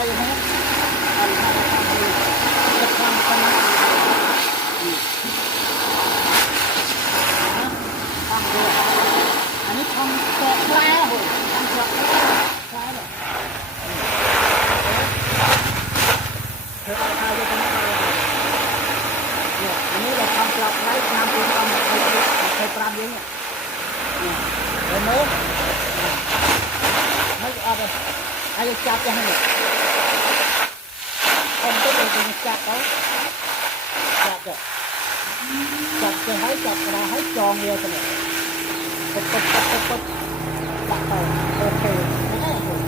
นะจะทำขนาดทำเลยอันนี้ทำแกะปลาเหรอทำแกะปลาเหรอเธอเอาไปเลยตรงนี้เนี่ยอันนี้เราทำปลาไร้น้ำเป็นทำใครปลาเยอะเนี่ยเห็นไหมไม่เอาไปไอ้จับจะให้คนก็เลยจะจับเขาจับจะให้จับเราให้จองเรือกันเลยปุ๊บจับไปโอเคไม่ได้